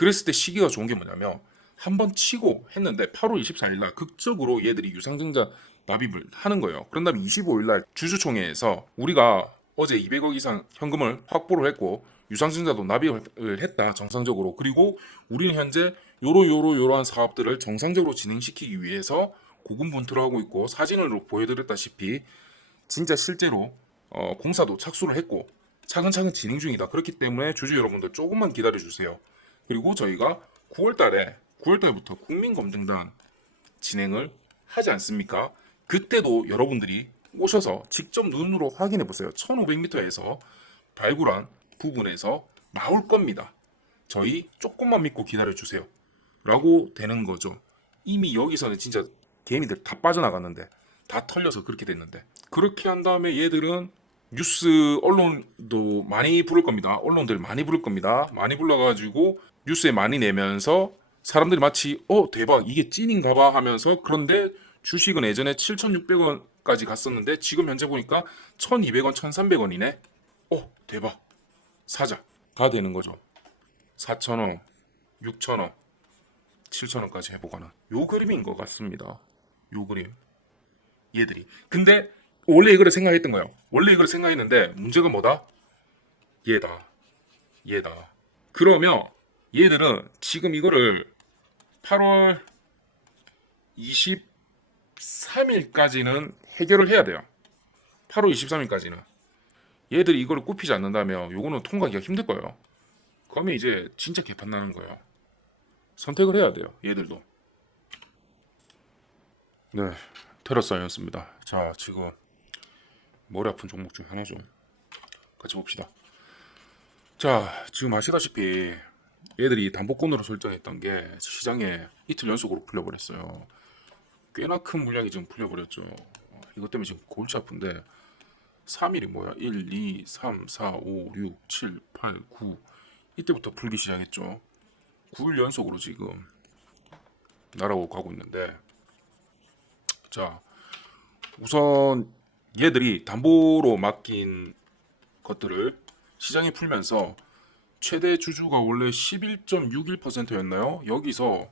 그랬을 때 시기가 좋은 게 뭐냐면 한 번 치고 했는데 8월 24일 날 극적으로 얘들이 유상증자 납입을 하는 거예요. 그런 다음에 25일 날 주주총회에서 우리가 어제 200억 이상 현금을 확보를 했고 유상증자도 납입을 했다 정상적으로. 그리고 우리는 현재 요러한 사업들을 정상적으로 진행시키기 위해서 고군분투를 하고 있고 사진으로 보여드렸다시피 진짜 실제로 공사도 착수를 했고 차근차근 진행 중이다. 그렇기 때문에 주주 여러분들 조금만 기다려 주세요. 그리고 저희가 9월달부터 국민검증단 진행을 하지 않습니까? 그때도 여러분들이 오셔서 직접 눈으로 확인해 보세요. 1500m에서 발굴한 부분에서 나올 겁니다. 저희 조금만 믿고 기다려 주세요. 라고 되는 거죠. 이미 여기서는 진짜 개미들 다 빠져나갔는데 다 털려서 그렇게 됐는데 그렇게 한 다음에 얘들은 뉴스 언론도 많이 부를 겁니다. 언론들 많이 부를 겁니다. 많이 불러가지고 뉴스에 많이 내면서 사람들이 마치 대박 이게 찐인가 봐 하면서 그런데 주식은 예전에 7,600원까지 갔었는데 지금 현재 보니까 1,200원, 1,300원이네. 대박 사자가 되는 거죠. 4,000원, 6,000원, 7,000원까지 해보거나 요 그림인 것 같습니다. 요 그림 얘들이 근데 원래 이거를 생각했던 거예요. 원래 이거를 생각했는데 문제가 뭐다? 얘다. 그러면 얘들은 지금 이거를 8월 23일까지는 해결을 해야 돼요. 8월 23일까지는. 얘들이 이거를 굽히지 않는다면 요거는 통과하기가 힘들 거예요. 그러면 이제 진짜 개판 나는 거예요. 선택을 해야 돼요. 얘들도. 네, 테러사이언스입니다. 자, 지금 머리 아픈 종목 중 하나죠. 같이 봅시다. 자, 지금 아시다시피 얘들이 담보권으로 설정했던 게 시장에 이틀 연속으로 풀려버렸어요. 꽤나 큰 물량이 지금 풀려버렸죠. 이것 때문에 지금 골치 아픈데 3일이 뭐야? 1, 2, 3, 4, 5, 6, 7, 8, 9 이때부터 풀기 시작했죠. 9일 연속으로 지금 날아오고 가고 있는데 자, 우선 얘들이 담보로 맡긴 것들을 시장에 풀면서 최대 주주가 원래 11.61%였나요? 여기서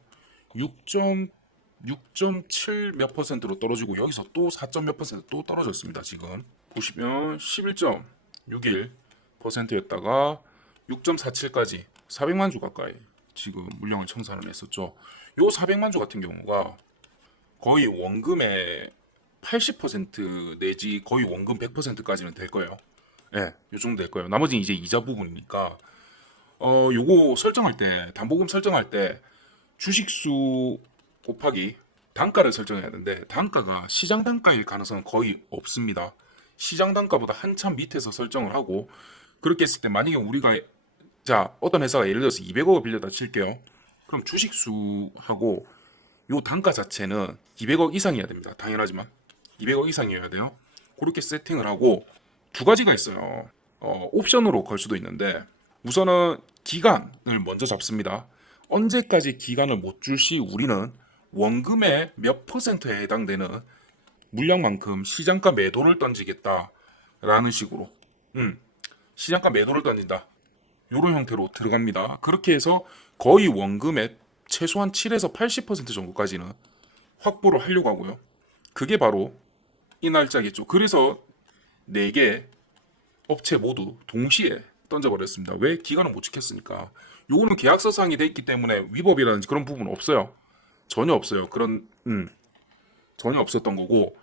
6.7 몇 퍼센트로 떨어지고 여기서 또 4. 몇 퍼센트 또 떨어졌습니다. 지금 보시면 11.61%였다가 6.47까지 400만 주 가까이 지금 물량을 청산을 했었죠. 요 400만 주 같은 경우가 거의 원금의 80% 내지 거의 원금 100%까지는 될 거예요. 예, 요 정도 될 거예요. 나머지는 이제 이자 부분이니까 요거 설정할 때 담보금 설정할 때 주식수 곱하기 단가를 설정해야 되는데 단가가 시장 단가일 가능성은 거의 없습니다. 시장 단가보다 한참 밑에서 설정을 하고 그렇게 했을 때 만약에 우리가 자 어떤 회사가 예를 들어서 200억을 빌렸다 칠게요. 그럼 주식수하고 요 단가 자체는 200억 이상이어야 됩니다. 당연하지만 200억 이상이어야 돼요. 그렇게 세팅을 하고 두 가지가 있어요. 옵션으로 걸 수도 있는데 우선은 기간을 먼저 잡습니다. 언제까지 기간을 못 줄 시 우리는 원금의 몇 퍼센트에 해당되는 물량만큼 시장가 매도를 던지겠다라는 식으로 시장가 매도를 던진다. 이런 형태로 들어갑니다. 그렇게 해서 거의 원금의 최소한 7에서 80% 정도까지는 확보를 하려고 하고요. 그게 바로 이 날짜겠죠. 그래서 4개 업체 모두 동시에 던져버렸습니다. 왜? 기간을 못 지켰으니까. 요거는 계약서상이 돼 있기 때문에 위법이라든지 그런 부분은 없어요. 전혀 없어요. 전혀 없었던 거고.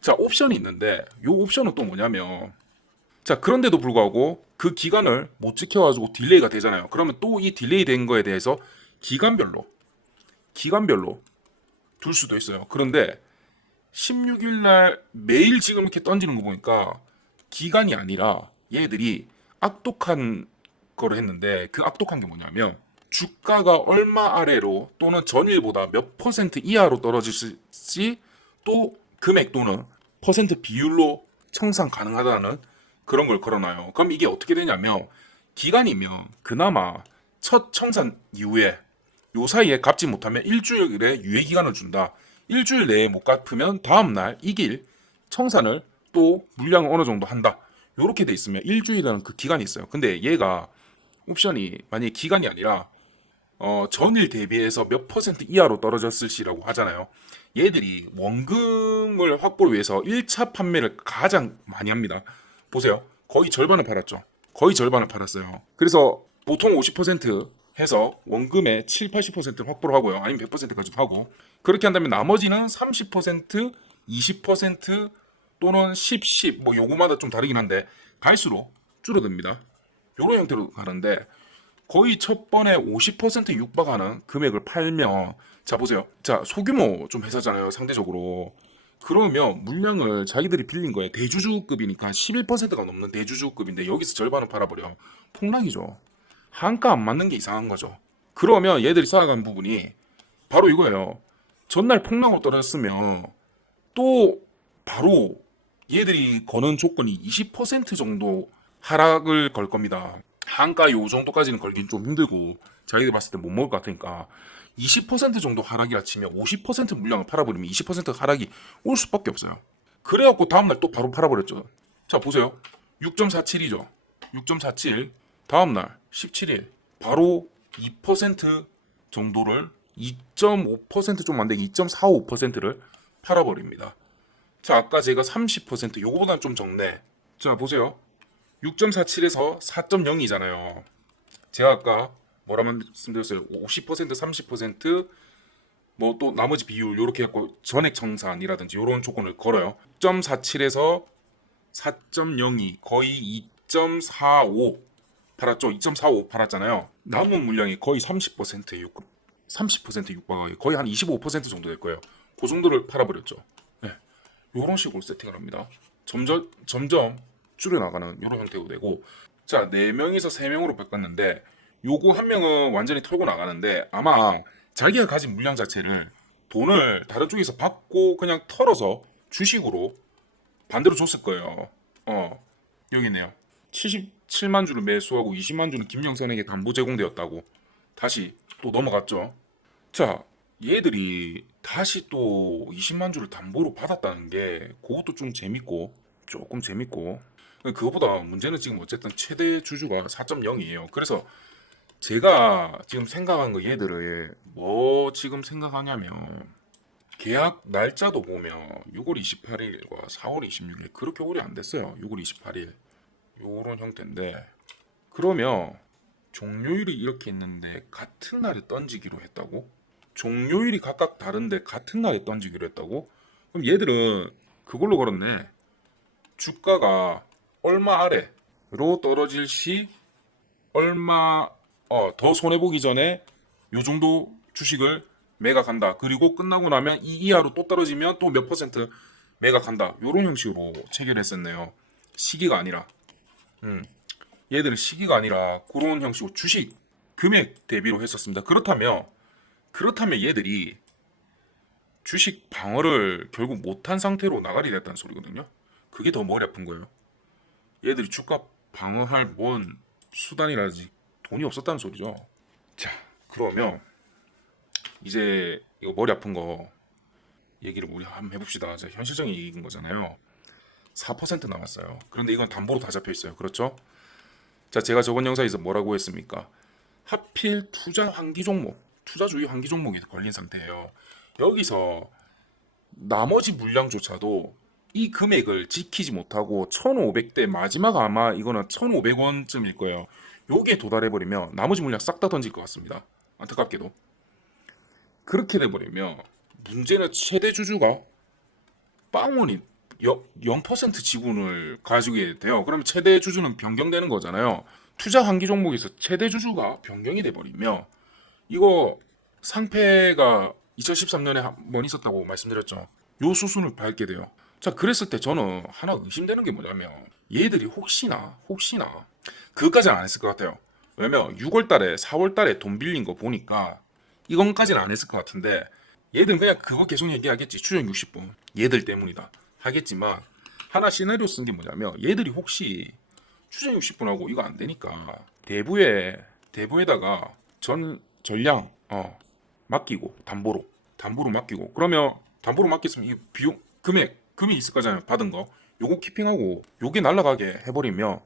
자, 옵션이 있는데 요 옵션은 또 뭐냐면 자, 그런데도 불구하고 그 기간을 못 지켜가지고 딜레이가 되잖아요. 그러면 또 이 딜레이 된 거에 대해서 기간별로 둘 수도 있어요. 그런데 16일 날 매일 지금 이렇게 던지는 거 보니까 기간이 아니라 얘들이 악독한 거를 했는데 그 악독한 게 뭐냐면 주가가 얼마 아래로 또는 전일보다 몇 퍼센트 이하로 떨어질지 또 금액 또는 퍼센트 비율로 청산 가능하다는 그런 걸 걸어놔요. 그럼 이게 어떻게 되냐면 기간이면 그나마 첫 청산 이후에 요 사이에 갚지 못하면 일주일의 유예 기간을 준다. 일주일 내에 못 갚으면 다음날 이길 청산을 또 물량을 어느 정도 한다. 요렇게 돼 있으면 일주일이라는 그 기간이 있어요. 근데 얘가 옵션이 만약에 기간이 아니라 전일 대비해서 몇 퍼센트 이하로 떨어졌을 시라고 하잖아요. 얘들이 원금을 확보를 위해서 1차 판매를 가장 많이 합니다. 보세요. 거의 절반을 팔았죠. 거의 절반을 팔았어요. 그래서 보통 50% 해서 원금의 7, 80%를 확보를 하고요. 아니면 100%까지도 하고. 그렇게 한다면 나머지는 30%, 20% 또는 10, 뭐 요거마다 좀 다르긴 한데 갈수록 줄어듭니다. 요런 형태로 가는데 거의 첫 번에 50% 육박하는 금액을 팔면 자 보세요. 자 소규모 좀 회사잖아요. 상대적으로. 그러면 물량을 자기들이 빌린 거에 대주주급이니까 11%가 넘는 대주주급인데 여기서 절반을 팔아버려. 폭락이죠. 한가 안 맞는 게 이상한 거죠. 그러면 얘들이 쌓아간 부분이 바로 이거예요. 전날 폭락으로 떨어졌으면 또 바로 얘들이 거는 조건이 20% 정도 하락을 걸 겁니다. 한가 요 정도까지는 걸긴 좀 힘들고 자기들 봤을 때 못 먹을 것 같으니까 20% 정도 하락이라 치면 50% 물량을 팔아버리면 20% 하락이 올 수밖에 없어요. 그래갖고 다음날 또 바로 팔아버렸죠. 자 보세요. 6.47이죠. 6.47 다음날 17일 바로 2% 정도를 2.5%좀 안 되게 2.45%를 팔아버립니다. 자 아까 제가 30% 요거보다는 좀 적네. 자 보세요. 6.47에서 4.0이잖아요. 제가 아까 뭐라 말씀드렸어요. 50%, 30%뭐 또 나머지 비율 요렇게 해갖고 전액 청산이라든지 요런 조건을 걸어요. 6.47에서 4.02 거의 2.45 팔았죠. 2.45 팔았잖아요. 남은 물량이 거의 30% 육박하게 거의 한 25% 정도 될 거예요. 그 정도를 팔아버렸죠. 네. 요런 식으로 세팅을 합니다. 점점 줄여나가는 이런 형태로 되고 자 4명에서 3명으로 바꿨는데 요거 한 명은 완전히 털고 나가는데 아마 자기가 가진 물량 자체를 돈을 다른 쪽에서 받고 그냥 털어서 주식으로 반대로 줬을 거예요. 여기 있네요. 77만 주를 매수하고 20만 주는 김영선에게 담보 제공되었다고 다시 또 넘어갔죠. 자 얘들이 다시 또 20만 주를 담보로 받았다는 게 그것도 좀 재밌고 조금 재밌고 그거보다 문제는 지금 어쨌든 최대 주주가 4.0이에요. 그래서 제가 지금 생각한 거 얘들을 뭐 지금 생각하냐면 계약 날짜도 보면 6월 28일과 4월 26일 그렇게 오래 안 됐어요. 6월 28일 요런 형태인데 그러면 종료일이 이렇게 있는데 같은 날에 던지기로 했다고? 종료일이 각각 다른데 같은 날에 던지기로 했다고? 그럼 얘들은 그걸로 걸었네. 주가가 얼마 아래로 떨어질 시 얼마 더 손해보기 전에 요 정도 주식을 매각한다. 그리고 끝나고 나면 이 이하로 또 떨어지면 또 몇 퍼센트 매각한다. 요런 형식으로 체결했었네요. 시기가 아니라 얘들은 시기가 아니라 그런 형식으로 주식 금액 대비로 했었습니다. 그렇다면 얘들이 주식 방어를 결국 못한 상태로 나가리 됐다는 소리거든요. 그게 더 머리 아픈 거예요. 얘들이 주가 방어할 뭔 수단이라든지 돈이 없었다는 소리죠. 자, 그러면 이제 이거 머리 아픈 거 얘기를 우리 한번 해봅시다. 자, 현실적인 얘기인 거잖아요. 4% 남았어요. 그런데 이건 담보로 다 잡혀 있어요. 그렇죠? 자, 제가 저번 영상에서 뭐라고 했습니까? 하필 투자 환기 종목, 투자주의 환기 종목에 걸린 상태예요. 여기서 나머지 물량조차도 이 금액을 지키지 못하고 1,500대 마지막 아마 이거는 1,500원쯤일 거예요. 요게 도달해버리면 나머지 물량 싹 다 던질 것 같습니다. 안타깝게도. 그렇게 돼버리면 문제는 최대 주주가 빵원이 0% 지분을 가지게 돼요. 그러면 최대 주주는 변경되는 거잖아요. 투자 환기 종목에서 최대 주주가 변경이 돼버리면 이거 상패가 2013년에 한 번 있었다고 말씀드렸죠. 요 수순을 밟게 돼요. 자, 그랬을 때 저는 하나 의심되는 게 뭐냐면 얘들이 혹시나 그것까지는 안 했을 것 같아요. 왜냐면 6월달에 4월달에 돈 빌린 거 보니까 이건까지는 안 했을 것 같은데 얘들은 그냥 그거 계속 얘기하겠지. 추정 60분 얘들 때문이다 하겠지만 하나 시나리오 쓴 게 뭐냐면 얘들이 혹시 추정 60분하고 이거 안 되니까 대부에다가 전량 맡기고 담보로 맡기고 그러면 담보로 맡겼으면 이 비용 금이 있을 거잖아요. 받은 거 요거 키핑하고 요게 날라가게 해버리면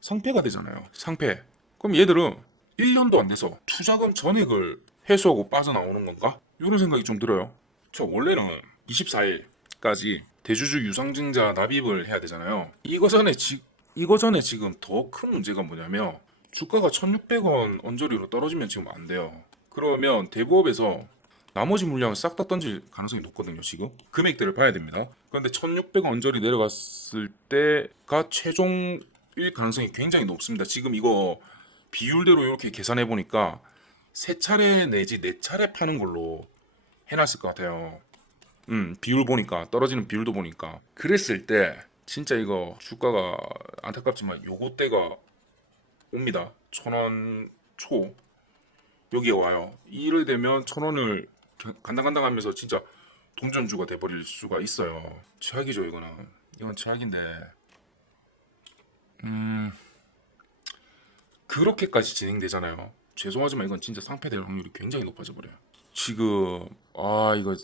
상패가 되잖아요. 상패. 그럼 얘들은 1년도 안 돼서 투자금 전액을 회수하고 빠져나오는 건가? 이런 생각이 좀 들어요. 저 원래는 24일까지 대주주 유상증자 납입을 해야 되잖아요. 이거 전에 지금 더 큰 문제가 뭐냐면 주가가 1,600원 언저리로 떨어지면 지금 안 돼요. 그러면 대부업에서 나머지 물량을 싹 다 던질 가능성이 높거든요. 지금 금액들을 봐야 됩니다. 그런데 1,600원 언저리 내려갔을 때가 최종일 가능성이 굉장히 높습니다. 지금 이거 비율대로 이렇게 계산해 보니까 세 차례 내지 네 차례 파는 걸로 해놨을 것 같아요. 비율 보니까 떨어지는 비율도 보니까 그랬을 때 진짜 이거 주가가 안타깝지만 요거 때가 옵니다. 1,000원 초 여기에 와요. 이를 되면 1,000원을 간당간당하면서 진짜 동전주가 돼버릴 수가 있어요. 최악이죠 이거는. 이건 최악인데 그렇게까지 진행되잖아요. 죄송하지만 이건 진짜 상패될 확률이 굉장히 높아져 버려요. 지금 이거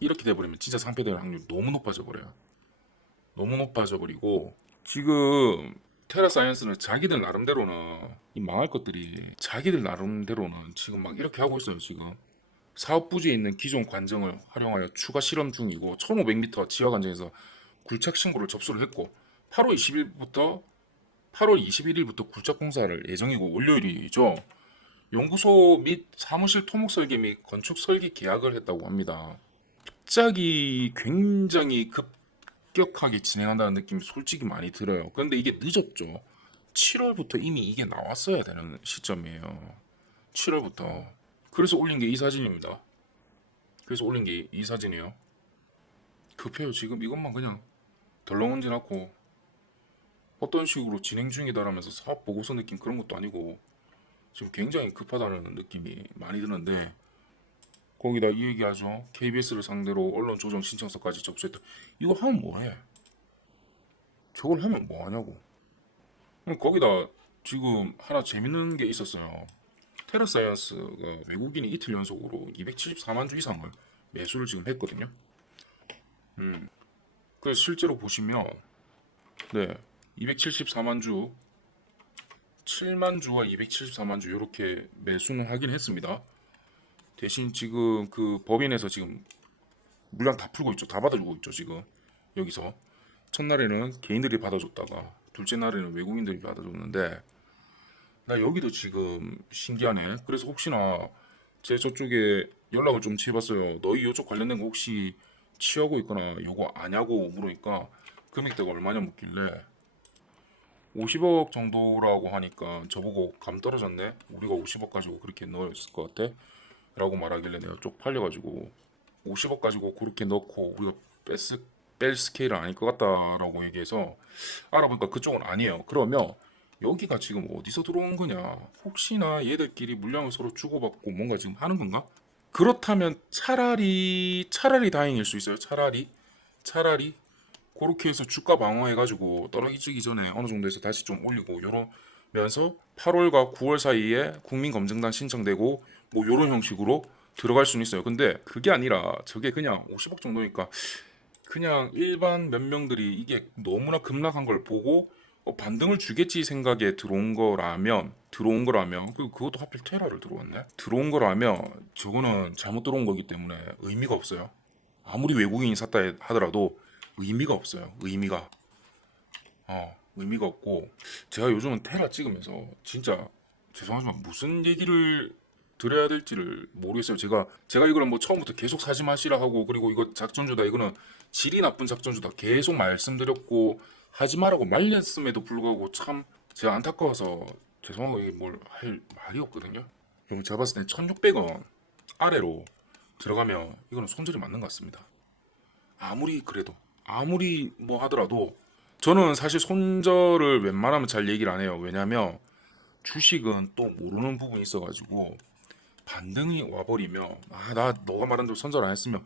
이렇게 돼버리면 진짜 상패될 확률이 너무 높아져 버려요. 너무 높아져 버리고 지금 테라사이언스는 자기들 나름대로는 이 망할 것들이 자기들 나름대로는 지금 막 이렇게 하고 있어요. 지금 사업 부지에 있는 기존 관정을 활용하여 추가 실험 중이고 1500m 지하 관정에서 굴착 신고를 접수를 했고 8월 21일부터 굴착 공사를 예정이고 월요일이죠. 연구소 및 사무실 토목 설계 및 건축 설계 계약을 했다고 합니다. 갑자기 굉장히 급격하게 진행한다는 느낌이 솔직히 많이 들어요. 그런데 이게 늦었죠. 7월부터 이미 이게 나왔어야 되는 시점이에요. 7월부터. 그래서 올린 게 이 사진입니다. 이에요 급해요. 지금 이것만 그냥 덜렁언질하고 어떤 식으로 진행 중이다라면서 사업 보고서 느낌 그런 것도 아니고 지금 굉장히 급하다는 느낌이 많이 드는데 거기다 이 얘기하죠. KBS를 상대로 언론 조정 신청서까지 접수했다. 이거 하면 뭐해? 저걸 하면 뭐하냐고. 거기다 지금 하나 재밌는 게 있었어요. 테라사이언스가 외국인이 이틀 연속으로 274만 주 이상을 매수를 지금 했거든요. 그래서 실제로 보시면 274만 주, 7만 주와 274만 주 이렇게 매수는 하긴 했습니다. 대신 지금 그 법인에서 지금 물량 다 풀고 있죠. 다 받아주고 있죠. 지금 여기서 첫날에는 개인들이 받아줬다가 둘째 날에는 외국인들이 받아줬는데 나 여기도 지금 신기하네. 그래서 혹시나 제 저쪽에 연락을 좀 취해봤어요. 너희 이쪽 관련된 거 혹시 취하고 있거나 요거 아냐고 물으니까 금액대가 얼마냐 묻길래 50억 정도라고 하니까 저보고 감 떨어졌네. 우리가 50억 가지고 그렇게 넣었을 것 같아? 라고 말하길래 내가 쪽팔려가지고 50억 가지고 그렇게 넣고 우리가 뺄 스케일은 아닐 것 같다라고 얘기해서 알아보니까 그쪽은 아니에요. 그러면 여기가 지금 어디서 들어온 거냐? 혹시나 얘들끼리 물량을 서로 주고받고 뭔가 지금 하는 건가? 그렇다면 차라리 다행일 수 있어요. 차라리 그렇게 해서 주가 방어해가지고 떨어지기 전에 어느 정도에서 다시 좀 올리고 요러면서 8월과 9월 사이에 국민검증단 신청되고 뭐 요런 형식으로 들어갈 수는 있어요. 근데 그게 아니라 저게 그냥 50억 정도니까 그냥 일반 몇 명들이 이게 너무나 급락한 걸 보고 반등을 주겠지 생각에 들어온 거라면 그것도 하필 테라를 들어왔네. 들어온 거라면 저거는 잘못 들어온 거기 때문에 의미가 없어요. 아무리 외국인이 샀다 하더라도 의미가 없어요. 의미가 없고 제가 요즘은 테라 찍으면서 진짜 죄송하지만 무슨 얘기를 드려야 될지를 모르겠어요. 제가 이거는 뭐 처음부터 계속 사지 마시라 하고 그리고 이거 작전주다 이거는 질이 나쁜 작전주다 계속 말씀드렸고 하지 말라고 말렸음에도 불구하고 참 제가 안타까워서 죄송한 거 이게 뭘 할 말이 없거든요. 여러분 제가 봤을 때 1,600원 아래로 들어가면 이거는 손절이 맞는 것 같습니다. 아무리 뭐 하더라도 저는 사실 손절을 웬만하면 잘 얘기를 안 해요. 왜냐면 주식은 또 모르는 부분이 있어가지고 반등이 와버리면 나 너가 말한 대로 손절 안 했으면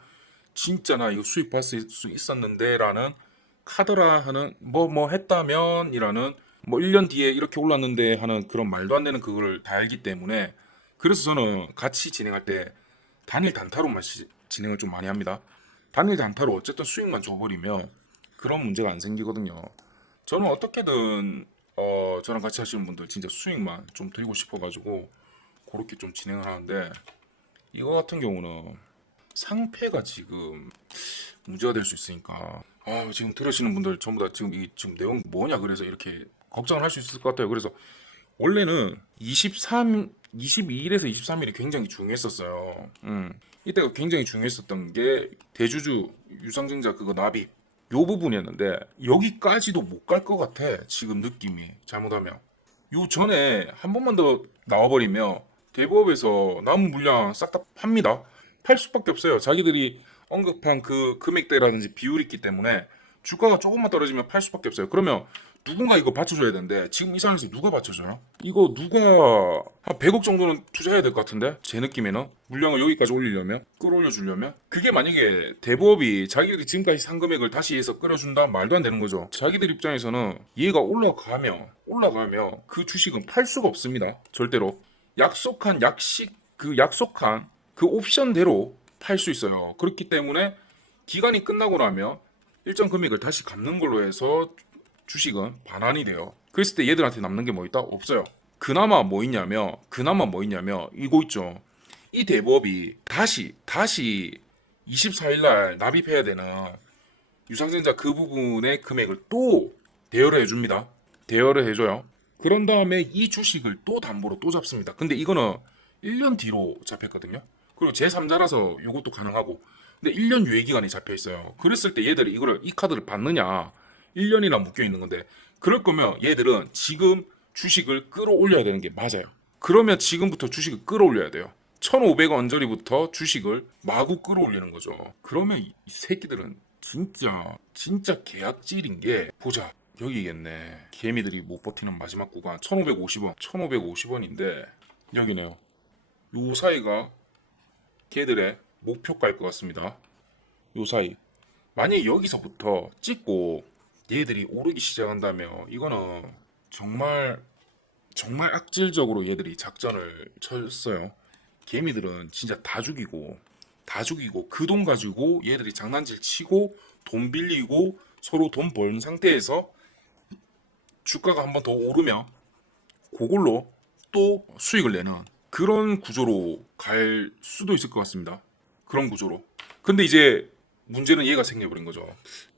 진짜 나 이거 수익 봤을 수 있었는데 라는 카더라 하는 뭐 했다면이라는 뭐 1년 뒤에 이렇게 올랐는데 하는 그런 말도 안 되는 그거를 다 알기 때문에 그래서 저는 같이 진행할 때 단일 단타로만 진행을 좀 많이 합니다. 단일 단타로 어쨌든 수익만 줘버리면 그런 문제가 안 생기거든요. 저는 어떻게든 저랑 같이 하시는 분들 진짜 수익만 좀 들고 싶어가지고 그렇게 좀 진행을 하는데, 이거 같은 경우는 상패가 지금 문제가 될 수 있으니까, 지금 들으시는 분들 전부 다 지금 이 지금 내용 뭐냐 그래서 이렇게 걱정을 할 수 있을 것 같아요. 그래서 원래는 22일에서 23일이 굉장히 중요했었어요. 이때가 굉장히 중요했었던 게 대주주 유상증자 그거 납입 요 부분이었는데, 여기까지도 못 갈 것 같아 지금 느낌이. 잘못하면 요 전에 한 번만 더 나와버리면 대부업에서 남은 물량 싹 다 팝니다. 팔 수밖에 없어요. 자기들이 언급한 그 금액대라든지 비율이 있기 때문에 주가가 조금만 떨어지면 팔 수밖에 없어요. 그러면 누군가 이거 받쳐줘야 되는데, 지금 이 상황에서 누가 받쳐줘요? 이거 누가 한 100억 정도는 투자해야 될 것 같은데, 제 느낌에는 물량을 여기까지 올리려면, 끌어올려 주려면. 그게 만약에 대부업이 자기들이 지금까지 산 금액을 다시 해서 끌어준다, 말도 안 되는 거죠. 자기들 입장에서는 얘가 올라가면 그 주식은 팔 수가 없습니다. 절대로. 약속한 그 옵션대로 팔 수 있어요. 그렇기 때문에 기간이 끝나고 나면 일정 금액을 다시 갚는 걸로 해서 주식은 반환이 돼요. 그랬을 때 얘들한테 남는 게 뭐 있다? 없어요. 그나마 뭐 있냐면 이거 있죠. 이 대부업이 다시 24일 날 납입해야 되는 유상증자 그 부분의 금액을 또 대여를 해줍니다. 대여를 해줘요. 그런 다음에 이 주식을 또 담보로 또 잡습니다. 근데 이거는 1년 뒤로 잡혔거든요. 그리고 제3자라서 이것도 가능하고, 근데 1년 유예 기간이 잡혀 있어요. 그랬을 때 얘들이 이 카드를 받느냐? 1년이나 묶여 있는 건데, 그럴 거면 얘들은 지금 주식을 끌어올려야 되는 게 맞아요. 그러면 지금부터 주식을 끌어올려야 돼요. 1,500원 언저리부터 주식을 마구 끌어올리는 거죠. 그러면 이 새끼들은 진짜 계약질인 게, 보자. 여기겠네. 개미들이 못 버티는 마지막 구간 1,550원인데 여기네요. 요 사이가 걔들의 목표가일 것 같습니다. 요 사이. 만약에 여기서부터 찍고 얘들이 오르기 시작한다면 이거는 정말 악질적으로 얘들이 작전을 쳤어요. 개미들은 진짜 다 죽이고 그 돈 가지고 얘들이 장난질 치고 돈 빌리고 서로 돈 버는 상태에서 주가가 한번 더 오르면 그걸로 또 수익을 내는 그런 구조로 갈 수도 있을 것 같습니다. 그런 구조로. 근데 이제 문제는 얘가 생겨버린 거죠.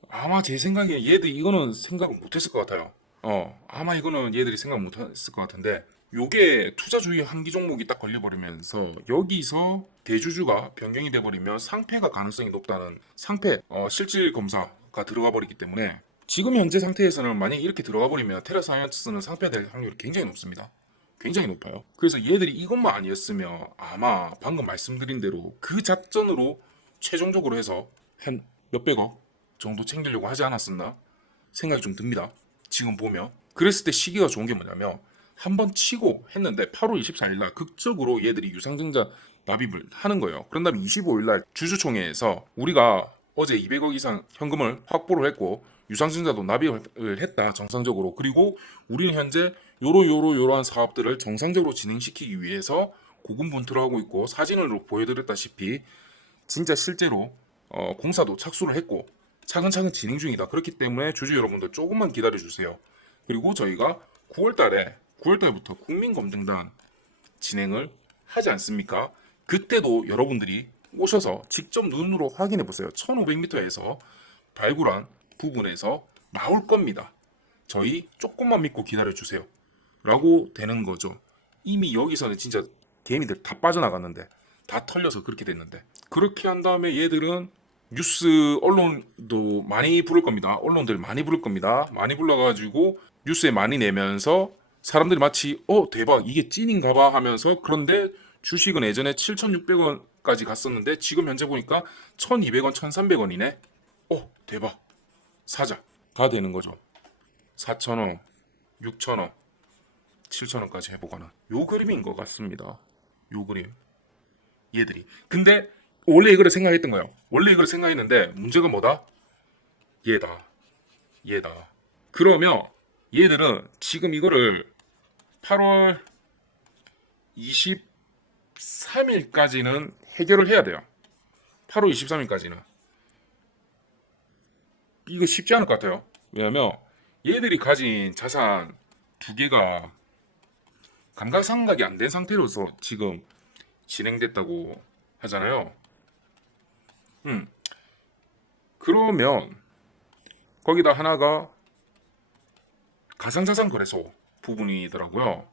아마 제 생각에 얘들이 이거는 생각을 못했을 것 같아요. 아마 이거는 얘들이 생각 못했을 것 같은데, 요게 투자주의 한기 종목이 딱 걸려버리면서 여기서 대주주가 변경이 돼버리면 상패가 가능성이 높다는 상패 실질 검사가 들어가 버리기 때문에, 지금 현재 상태에서는 만약에 이렇게 들어가 버리면 테라사이언스는 상패될 확률이 굉장히 높습니다. 굉장히 높아요. 그래서 얘들이 이것만 아니었으면 아마 방금 말씀드린 대로 그 작전으로 최종적으로 해서 한 몇백억 정도 챙기려고 하지 않았었나 생각이 좀 듭니다. 지금 보면. 그랬을 때 시기가 좋은 게 뭐냐면, 한번 치고 했는데 8월 24일 날 극적으로 얘들이 유상증자 납입을 하는 거예요. 그런 다음에 25일 날 주주총회에서 우리가 어제 200억 이상 현금을 확보를 했고 유상증자도 납입을 했다, 정상적으로. 그리고 우리는 현재 요러한 사업들을 정상적으로 진행시키기 위해서 고군분투를 하고 있고, 사진으로 보여드렸다시피 진짜 실제로 공사도 착수를 했고 차근차근 진행 중이다. 그렇기 때문에 주주 여러분들 조금만 기다려주세요. 그리고 저희가 9월달부터 국민검증단 진행을 하지 않습니까? 그때도 여러분들이 오셔서 직접 눈으로 확인해 보세요. 1500m에서 발굴한 부분에서 나올 겁니다. 저희 조금만 믿고 기다려주세요 라고 되는 거죠. 이미 여기서는 진짜 개미들 다 빠져나갔는데, 다 털려서 그렇게 됐는데, 그렇게 한 다음에 얘들은 뉴스 언론도 많이 부를 겁니다. 언론들 많이 부를 겁니다. 많이 불러가지고 뉴스에 많이 내면서 사람들이 마치 대박 이게 찐인가 봐 하면서, 그런데 주식은 예전에 7,600원까지 갔었는데 지금 현재 보니까 1,200원, 1,300원이네. 대박. 사자가 되는 거죠. 4,000원, 6,000원, 7,000원까지 회복하는 요 그림인 것 같습니다. 요 그림. 얘들이. 근데 원래 이거를 생각했던 거예요. 원래 이걸 생각했는데 문제가 뭐다? 얘다. 그러면 얘들은 지금 이거를 8월 23일까지는 해결을 해야 돼요. 8월 23일까지는. 이거 쉽지 않을 것 같아요. 왜냐면 얘들이 가진 자산 두 개가 감가상각이 안 된 상태로서 지금 진행됐다고 하잖아요. 그러면 거기다 하나가 가상자산 거래소 부분이더라고요.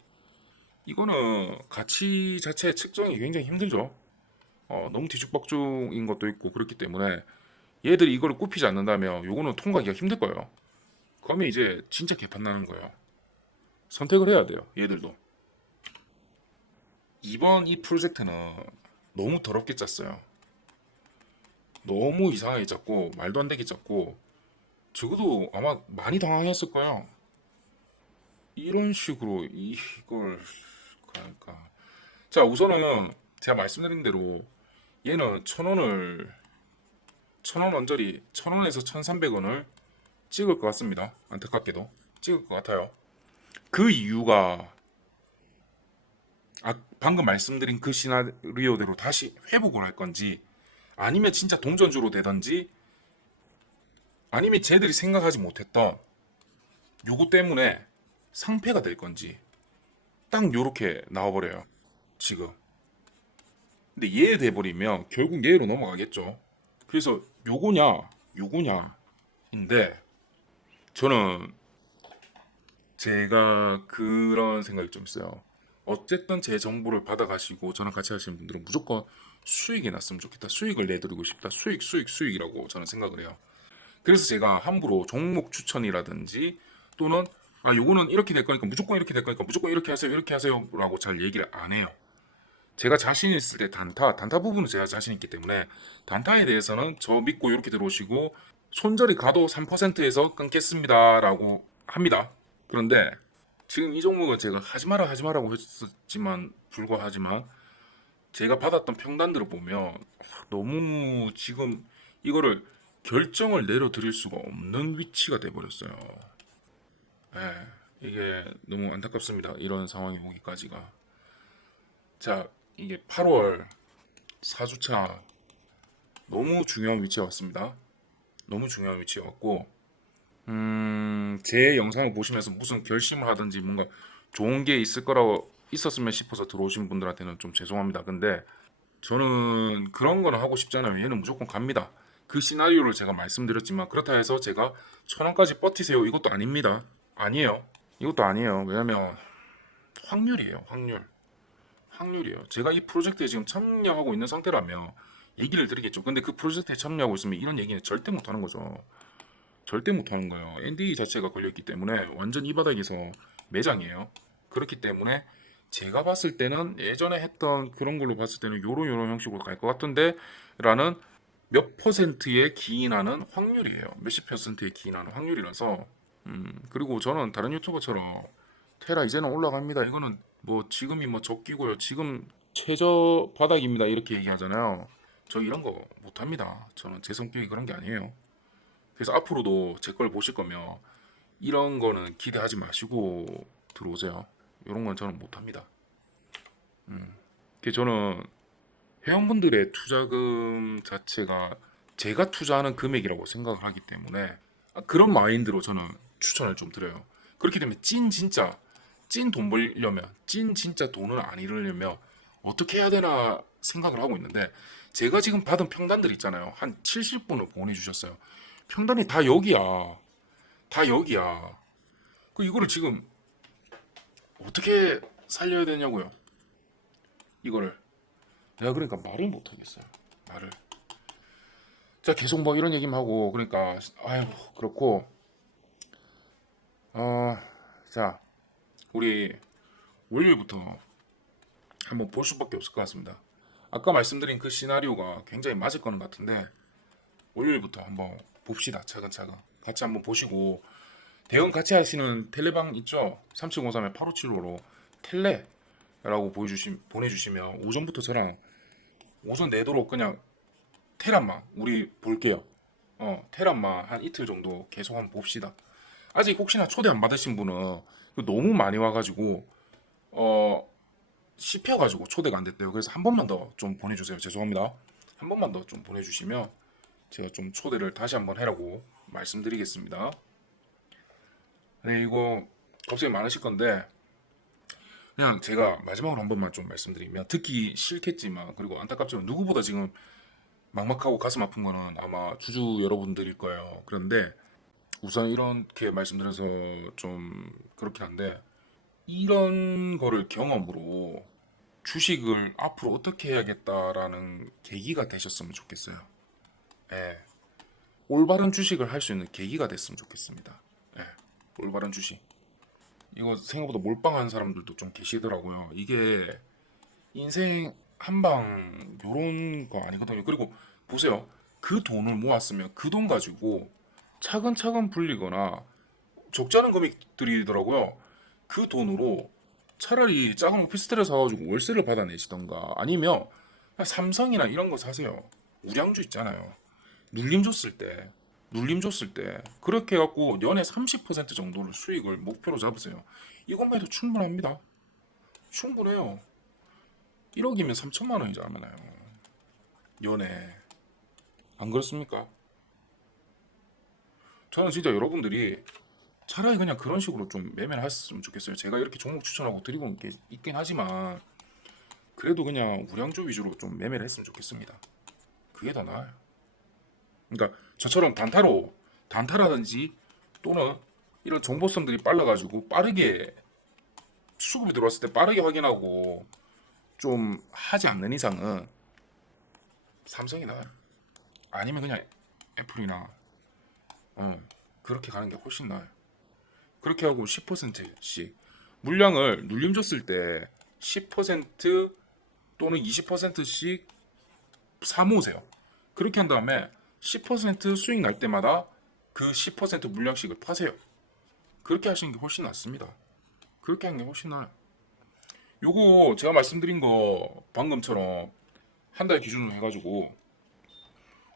이거는 가치 자체 측정이 굉장히 힘들죠. 너무 뒤죽박죽인 것도 있고 그렇기 때문에 얘들이 이거를 굽히지 않는다면 요거는 통과하기가 힘들 거예요. 그러면 이제 진짜 개판 나는 거예요. 선택을 해야 돼요. 얘들도. 이번 이 프로젝트는 너무 더럽게 짰어요. 너무 이상하게 짰고 말도 안 되게 짰고 적어도 아마 많이 당황했을 거예요. 이런 식으로 이걸 그러니까 자 우선은 제가 말씀드린 대로 얘는 1,000원을 1,000원 언저리 1,000원에서 1,300원을 찍을 것 같습니다. 안타깝게도 찍을 것 같아요. 그 이유가 방금 말씀드린 그 시나리오대로 다시 회복을 할 건지 아니면 진짜 동전주로 되던지 아니면 쟤들이 생각하지 못했던 요거 때문에 상패가 될 건지 딱 요렇게 나와버려요 지금. 근데 얘 돼버리면 결국 얘로 넘어가겠죠. 그래서 요거냐인데 저는 제가 그런 생각이 좀 있어요. 어쨌든 제 정보를 받아가시고 저랑 같이 하시는 분들은 무조건 수익이 났으면 좋겠다. 수익을 내드리고 싶다. 수익이라고 저는 생각을 해요. 그래서 제가 함부로 종목 추천이라든지 또는 요거는 이렇게 될 거니까 무조건 이렇게 될 거니까 무조건 이렇게 하세요 라고 잘 얘기를 안 해요. 제가 자신 있을 때 단타 부분은 제가 자신 있기 때문에 단타에 대해서는 저 믿고 이렇게 들어오시고 손절이 가도 3%에서 끊겠습니다 라고 합니다. 그런데 지금 이 종목은 제가 하지마라고 했었지만 불과하지만 제가 받았던 평단들을 보면 너무 지금 이거를 결정을 내려드릴 수가 없는 위치가 돼버렸어요. 이게 너무 안타깝습니다. 이런 상황이 오기까지가. 자, 이게 8월 4주차 너무 중요한 위치에 왔습니다. 너무 중요한 위치에 왔고 제 영상을 보시면서 무슨 결심을 하든지 뭔가 좋은 게 있었으면 싶어서 들어오신 분들한테는 좀 죄송합니다. 근데 저는 그런 거는 하고 싶잖아요. 얘는 무조건 갑니다. 그 시나리오를 제가 말씀드렸지만 그렇다 해서 제가 1,000원까지 버티세요 이것도 아닙니다. 아니에요. 이것도 아니에요. 왜냐면 확률이에요. 확률이에요. 제가 이 프로젝트에 지금 참여하고 있는 상태라면 얘기를 드리겠죠. 근데 그 프로젝트에 참여하고 있으면 이런 얘기는 절대 못하는 거죠. 절대 못하는 거예요. NDA 자체가 걸려있기 때문에 완전 이 바닥에서 매장이에요. 그렇기 때문에 제가 봤을 때는 예전에 했던 그런 걸로 봤을 때는 요런 형식으로 갈 것 같은데 라는 몇 퍼센트에 기인하는 확률이에요. 몇십 퍼센트에 기인하는 확률이라서 그리고 저는 다른 유튜버처럼 테라 이제는 올라갑니다. 이거는 뭐 지금이 뭐 적기고요. 지금 최저 바닥입니다. 이렇게 얘기하잖아요. 저 이런 거 못합니다. 저는 제 성격이 그런 게 아니에요. 그래서 앞으로도 제 걸 보실 거면 이런 거는 기대하지 마시고 들어오세요. 이런 건 저는 못합니다. 저는 회원분들의 투자금 자체가 제가 투자하는 금액이라고 생각을 하기 때문에 그런 마인드로 저는 추천을 좀 드려요. 그렇기 때문에 찐 돈 벌려면 진짜 돈을 안 잃으려면 어떻게 해야 되나 생각을 하고 있는데 제가 지금 받은 평단들 있잖아요. 한 70분을 보내주셨어요. 평단이 다 여기야. 다 여기야. 이거를 지금 어떻게 살려야 되냐고요. 이거를. 내가 그러니까 말을 못 하겠어요. 말을. 자, 계속 뭐 이런 얘기만 하고 그러니까 그렇고 자, 우리 월요일부터 한번 볼 수밖에 없을 것 같습니다. 아까 말씀드린 그 시나리오가 굉장히 맞을 거는 같은데 월요일부터 한번 봅시다. 차근차근 같이 한번 보시고 대응 같이 하시는 텔레방 있죠? 3703에 8575로 텔레라고 보내주시면 오전부터 저랑 오전 내도록 그냥 테란만 우리 볼게요. 테란만 한 이틀 정도 계속 한번 봅시다. 아직 혹시나 초대 안 받으신 분은 너무 많이 와가지고 씹혀가지고 초대가 안 됐대요. 그래서 한 번만 더 좀 보내주세요. 죄송합니다. 한 번만 더 좀 보내주시면 제가 좀 초대를 다시 한번 해라고 말씀드리겠습니다. 네, 이거 걱정이 많으실 건데 그냥 제가 마지막으로 한 번만 좀 말씀드리면 듣기 싫겠지만 그리고 안타깝지만 누구보다 지금 막막하고 가슴 아픈 거는 아마 주주 여러분들일 거예요. 그런데 우선 이렇게 말씀드려서 좀 그렇긴 한데 이런 거를 경험으로 주식을 앞으로 어떻게 해야겠다라는 계기가 되셨으면 좋겠어요. 예. 올바른 주식을 할 수 있는 계기가 됐으면 좋겠습니다. 예. 올바른 주식. 이거 생각보다 몰빵한 사람들도 좀 계시더라고요. 이게 인생 한방 요런 거 아니거든요. 그리고 보세요. 그 돈을 모았으면 그 돈 가지고 차근차근 불리거나 적지 않은 금액들이더라고요. 그 돈으로 차라리 작은 오피스텔을 사가지고 월세를 받아내시던가 아니면 삼성이나 이런 거 사세요. 우량주 있잖아요. 눌림 줬을 때 그렇게 해갖고 연에 30% 정도를 수익을 목표로 잡으세요. 이것만 해도 충분합니다. 충분해요. 1억이면 3천만 원이잖아요. 연에. 안 그렇습니까? 저는 진짜 여러분들이 차라리 그냥 그런 식으로 좀 매매를 하셨으면 좋겠어요. 제가 이렇게 종목 추천하고 드리고 있긴 하지만 그래도 그냥 우량주 위주로 좀 매매를 했으면 좋겠습니다. 그게 더 나아요. 그러니까 저처럼 단타라든지 또는 이런 정보성들이 빨라가지고 빠르게 수급이 들어왔을 때 빠르게 확인하고 좀 하지 않는 이상은 삼성이 나아요. 아니면 그냥 애플이나 그렇게 가는 게 훨씬 나아요. 그렇게 하고 10%씩 물량을 눌림 줬을 때 10% 또는 20%씩 사모으세요. 그렇게 한 다음에 10% 수익 날 때마다 그 10% 물량씩을 파세요. 그렇게 하시는 게 훨씬 낫습니다. 그렇게 하는 게 훨씬 나아요. 요거 제가 말씀드린 거 방금처럼 한 달 기준으로 해가지고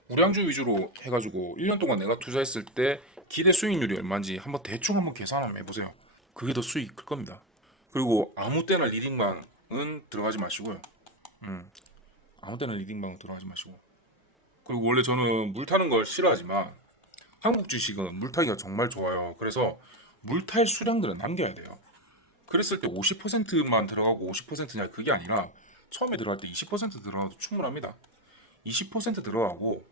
우량주 위주로 해가지고 1년 동안 내가 투자했을 때 기대 수익률이 얼마인지 한번 대충 한번 계산 한번 해보세요. 그게 더 수익이 클 겁니다. 그리고 아무 때나 리딩방은 들어가지 마시고요. 아무 때나 리딩방은 들어가지 마시고. 그리고 원래 저는 물 타는 걸 싫어하지만 한국 주식은 물 타기가 정말 좋아요. 그래서 물 탈 수량들은 남겨야 돼요. 그랬을 때 50%만 들어가고 50%냐 그게 아니라 처음에 들어갈 때 20% 들어가도 충분합니다. 20% 들어가고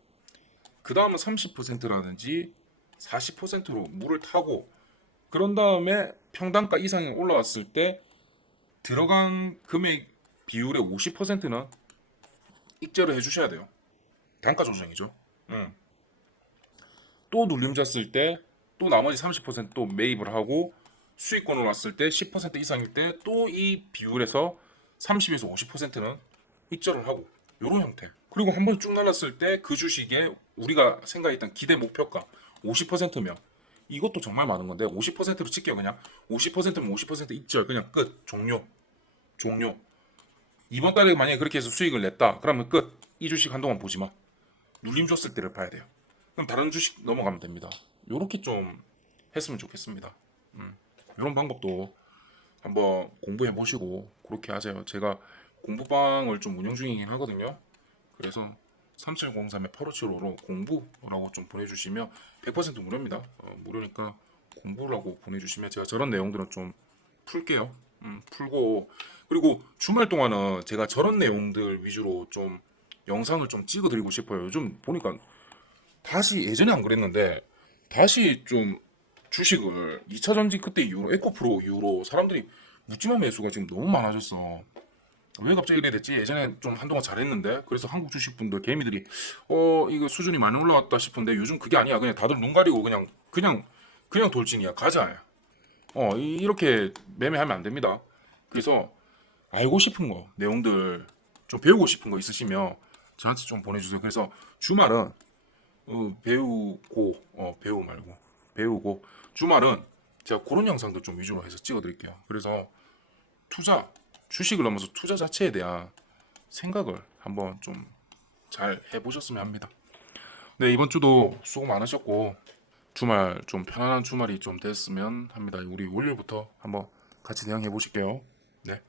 그 다음은 30%라든지 40%로 물을 타고 그런 다음에 평단가 이상이 올라왔을 때 들어간 금액 비율의 50%는 익절을 해주셔야 돼요. 단가 조정이죠. 또 눌림 잤을 때 또 나머지 30%또 매입을 하고 수익권을 왔을 때 10% 이상일 때 또 이 비율에서 30에서 50%는 익절을 하고 이런 형태. 그리고 한 번 쭉 날랐을 때 그 주식에 우리가 생각했던 기대 목표가 50%면 이것도 정말 많은 건데 50%로 칠게요. 그냥 50%면 50% 익절 그냥 끝 종료. 이번 달에 만약에 그렇게 해서 수익을 냈다 그러면 끝. 이 주식 한동안 보지 마. 눌림 줬을 때를 봐야 돼요. 그럼 다른 주식 넘어가면 됩니다. 요렇게 좀 했으면 좋겠습니다. 이런 방법도 한번 공부해 보시고 그렇게 하세요. 제가 공부방을 좀 운영 중이긴 하거든요. 그래서 3703-8575로 공부라고 좀 보내주시면 100% 무료입니다. 무료니까 공부라고 보내주시면 제가 저런 내용들은 좀 풀게요. 풀고 그리고 주말 동안은 제가 저런 내용들 위주로 좀 영상을 좀 찍어드리고 싶어요. 요즘 보니까 다시 예전에 안 그랬는데 다시 좀 주식을 2차 전지 그때 이후로 에코프로 이후로 사람들이 묻지마 매수가 지금 너무 많아졌어. 왜 갑자기 이래 됐지? 예전에 좀 한동안 잘했는데 그래서 한국 주식분들 개미들이 이거 수준이 많이 올라왔다 싶은데 요즘 그게 아니야. 그냥 다들 눈 가리고 그냥 돌진이야. 가자. 이렇게 매매하면 안 됩니다. 그래서 알고 싶은 거 내용들 좀 배우고 싶은 거 있으시면 저한테 좀 보내주세요. 그래서 주말은 배우고 말고 배우고 주말은 제가 그런 영상들 좀 위주로 해서 찍어드릴게요. 그래서 주식을 넘어서 투자 자체에 대한 생각을 한번 좀 잘 해보셨으면 합니다. 네, 이번 주도 수고 많으셨고 주말 좀 편안한 주말이 좀 됐으면 합니다. 우리 월요일부터 한번 같이 대응해 보실게요. 네.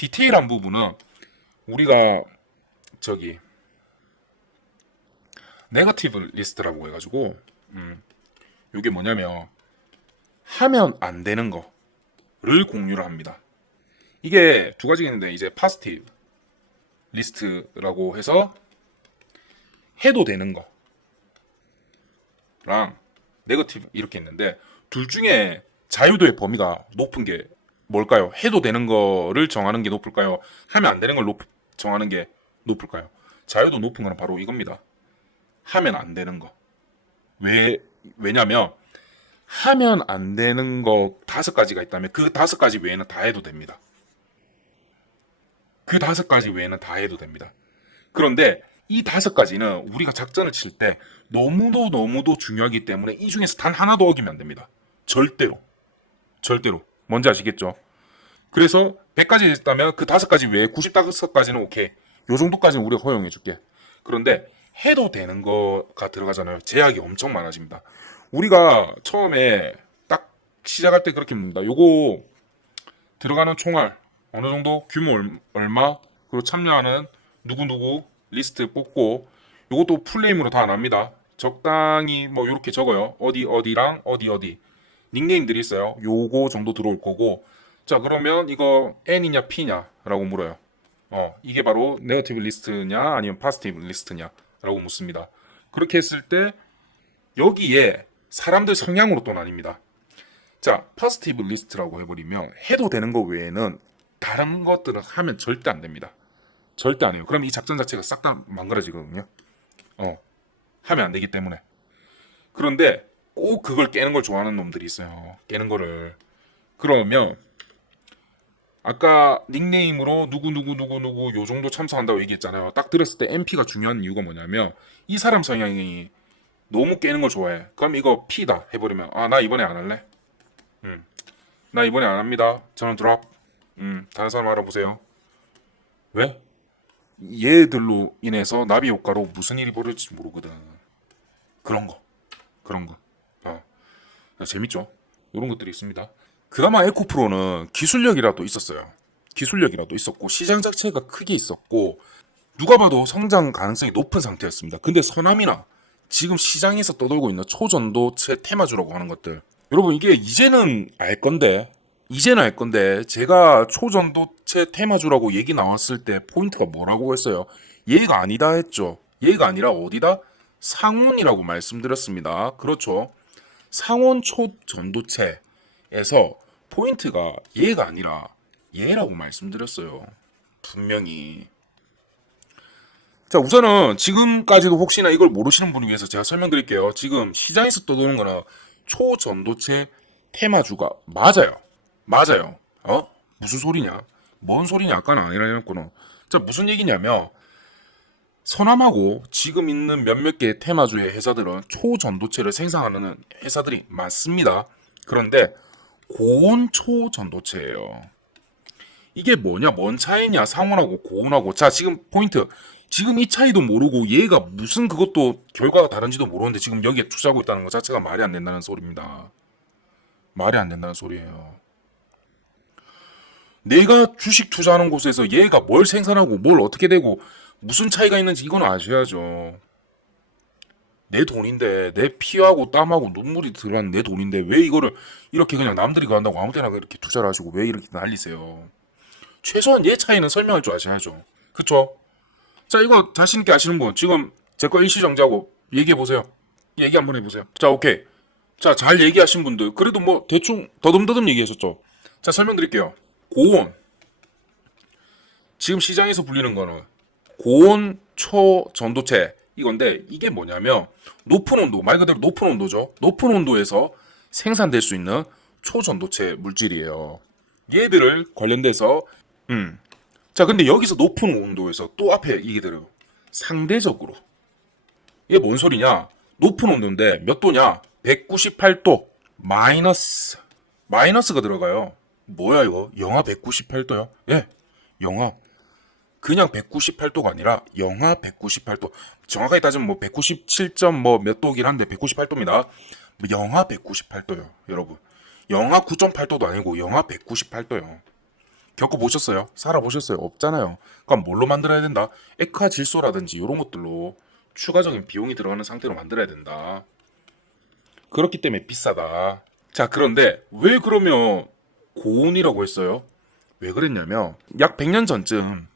디테일한 부분은 우리가 저기 네거티브 리스트라고 해가지고 이게 뭐냐면 하면 안 되는 거를 공유를 합니다. 이게 두 가지가 있는데 이제 파지티브 리스트라고 해서 해도 되는 거랑 네거티브 이렇게 있는데 둘 중에 자유도의 범위가 높은 게 뭘까요? 해도 되는 거를 정하는 게 높을까요? 하면 안 되는 걸 정하는 게 높을까요? 자유도 높은 거는 바로 이겁니다. 하면 안 되는 거. 왜냐면 하면 안 되는 거 5가지가 있다면 그 5가지 외에는 다 해도 됩니다. 그 5가지 외에는 다 해도 됩니다. 그런데 이 5가지는 우리가 작전을 칠 때 너무도 중요하기 때문에 이 중에서 단 하나도 어기면 안 됩니다. 절대로. 뭔지 아시겠죠? 그래서 100가지 있다면 그 5가지 외에 95가지는 오케이. 요 정도까지는 우리가 허용해 줄게. 그런데 해도 되는 거가 들어가잖아요. 제약이 엄청 많아집니다. 우리가 처음에 딱 시작할 때 그렇게 묻는다. 요거 들어가는 총알 어느 정도 규모 얼마 그리고 참여하는 누구누구 리스트 뽑고 요것도 풀네임으로 다 안 합니다. 적당히 뭐 요렇게 적어요. 어디랑 어디 닉네임들이 있어요. 요거 정도 들어올 거고 자 그러면 이거 N이냐 P냐 라고 물어요. 이게 바로 네거티브 리스트냐 아니면 파지티브 리스트냐 라고 묻습니다. 그렇게 했을 때 여기에 사람들 성향으로 또 나뉩니다. 자 파지티브 리스트라고 해버리면 해도 되는 거 외에는 다른 것들은 하면 절대 안 됩니다. 절대 안 해요. 그럼 이 작전 자체가 싹 다 망가져지거든요. 하면 안 되기 때문에. 그런데 꼭 그걸 깨는 걸 좋아하는 놈들이 있어요. 깨는 거를. 그러면 아까 닉네임으로 누구 요 정도 참석한다고 얘기했잖아요. 딱 들었을 때 MP가 중요한 이유가 뭐냐면 이 사람 성향이 너무 깨는 걸 좋아해. 그럼 이거 P다 해버리면 나 이번에 안 할래. 나 이번에 안 합니다. 저는 드랍. 다른 사람 알아보세요. 왜? 얘들로 인해서 나비 효과로 무슨 일이 벌어질지 모르거든. 그런 거. 재밌죠? 이런 것들이 있습니다. 그나마 에코프로는 기술력이라도 있었어요. 기술력이라도 있었고 시장 자체가 크게 있었고 누가 봐도 성장 가능성이 높은 상태였습니다. 근데 서남이나 지금 시장에서 떠돌고 있는 초전도체 테마주라고 하는 것들 여러분 이게 이제는 알 건데 제가 초전도체 테마주라고 얘기 나왔을 때 포인트가 뭐라고 했어요? 얘가 아니다 했죠. 얘가 아니라 어디다? 상온이라고 말씀드렸습니다. 그렇죠. 상온 초전도체에서 포인트가 얘가 아니라 얘라고 말씀드렸어요. 분명히. 자 우선은 지금까지도 혹시나 이걸 모르시는 분을 위해서 제가 설명드릴게요. 지금 시장에서 떠도는 거는 초전도체 테마주가 맞아요. 무슨 소리냐? 뭔 소리냐? 아까는 아니라였구나. 자 무슨 얘기냐면 서남하고 지금 있는 몇몇 개의 테마주의 회사들은 초전도체를 생산하는 회사들이 많습니다. 그런데 고온 초전도체예요. 이게 뭐냐? 뭔 차이냐? 상온하고 고온하고. 자 지금 포인트. 지금 이 차이도 모르고 얘가 무슨 그것도 결과가 다른지도 모르는데 지금 여기에 투자하고 있다는 것 자체가 말이 안 된다는 소리입니다. 말이 안 된다는 소리예요. 내가 주식 투자하는 곳에서 얘가 뭘 생산하고 뭘 어떻게 되고 무슨 차이가 있는지 이건 아셔야죠. 내 돈인데 내 피하고 땀하고 눈물이 들어간 내 돈인데 왜 이거를 이렇게 그냥 남들이 그런다고 아무 때나 이렇게 투자를 하시고 왜 이렇게 난리세요. 최소한 얘 차이는 설명할 줄 아셔야죠. 그쵸? 자 이거 자신있게 아시는 분 지금 제 거 일시정지하고 얘기해보세요. 얘기 한번 해보세요. 자 오케이. 자 잘 얘기하신 분들 그래도 뭐 대충 더듬더듬 얘기하셨죠. 자 설명드릴게요. 고온 지금 시장에서 불리는 거는 고온 초전도체 이건데 이게 뭐냐면 높은 온도 말 그대로 높은 온도죠. 높은 온도에서 생산될 수 있는 초전도체 물질이에요. 얘들을 관련돼서 자 근데 여기서 높은 온도에서 또 앞에 얘기 들어요. 상대적으로 이게 뭔 소리냐? 높은 온도인데 몇 도냐? 198도 마이너스가 들어가요. 뭐야 이거? 영하 198도요? 예, 영하 그냥 198도가 아니라 영하 198도. 정확하게 따지면 뭐 197점 뭐 몇 도긴 한데 198도입니다. 영하 198도요, 여러분. 영하 9.8도도 아니고 영하 198도요. 겪어보셨어요? 살아보셨어요? 없잖아요. 그럼 뭘로 만들어야 된다? 액화 질소라든지 이런 것들로 추가적인 비용이 들어가는 상태로 만들어야 된다. 그렇기 때문에 비싸다. 자, 그런데 왜 그러면 고온이라고 했어요? 왜 그랬냐면 약 100년 전쯤